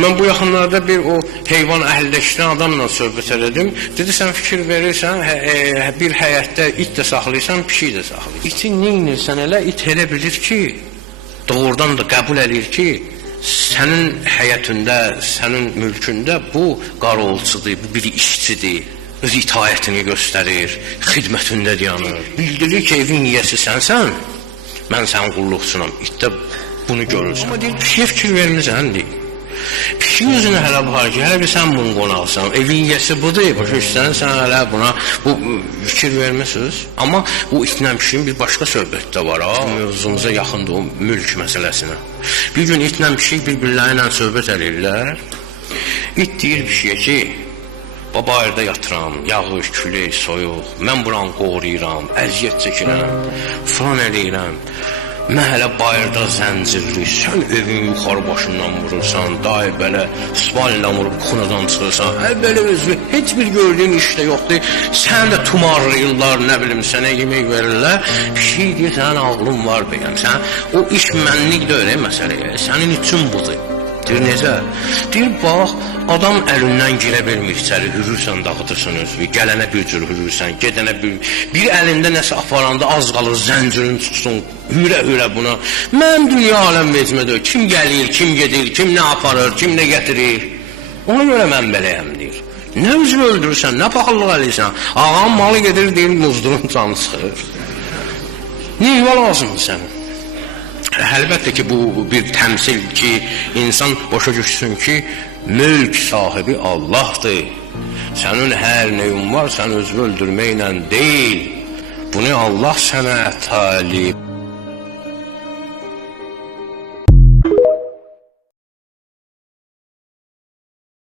Mən bu yaxınlarda bir o heyvan əhliləşdirən adamla söhbət elədim. Dedi sən fikir verirsən, hə, e, bir həyətdə it də saxlayırsan, pişik də saxlayırsan. İti nə edirsən elə it elə bilir ki, doğrudan da qəbul edir ki, sənin həyətində, sənin mülkündə bu qarolçudur, bu bir işçidir. Öz itaətini göstərir, xidmətində dayanır. Bildirir ki, evin yiyəsi sənsən, mən sənin qulluqçunam. İtdə bunu görürsən. Amma deyir, pişiyə fikir vermirsən, deyir. Pişik özünə hələ baxar ki, hələ bir sən bunun qonaqsan, evin yiyəsi budur, başa düşsən, sən hələ buna bu fikir verməsiniz. Amma bu itlə pişiyin bir başqa söhbət də var, ha. Mövzumuza yaxındır o mülk məsələsinə. Bir gün itlə pişik bir-birləri ilə söhbət edirlər. İt deyir pişiyə ki, Baba yerdə yatıram, yağış, külək, soyuq. Mən buranı qoruyuram, əziyyət çəkirəm, falan eləyirəm. Mən hələ bayırda zəncirli, sən evin yuxarı başından vurursan, dayı belə spallə vurub kunadan çıxırsan, hə belə özü heç bir gördüyün iş də yoxdur. Sən də tumarlayırlar, nə bilim sənə yemək verirlər. Bir şey deyir, sənin ağlın var bəyəm. Sən o iş mənlik deyil məsələyə. Sənin üçün budur. Deyir necə? Deyir bax, adam əlindən girə bilmir içəri, hürürsən, dağıdırsan özünü. Gələnə bir cür hürürsən, gedənə bir bir əlində nəsə aparanda az qalır zəncirin çıxsın, hürə-hürə buna. Mən dünya aləm vecmədə kim gəlir, kim gedir, kim nə aparır, kim nə gətirir. Ona görə mən beləyəm deyir. Nə üzü öldürürsən, nə paxıllıq eləyirsən? Ağam malı gedir deyir, muzdurun canı çıxır. Neyvə lazımdır sənin? Əlbəttə ki, bu bir təmsil ki, insan başa düşsün ki, mülk sahibi Allahdır. Sənin hər neyin var, sən özünü öldürməklə deyil. Bunu Allah sənə əta eləyib.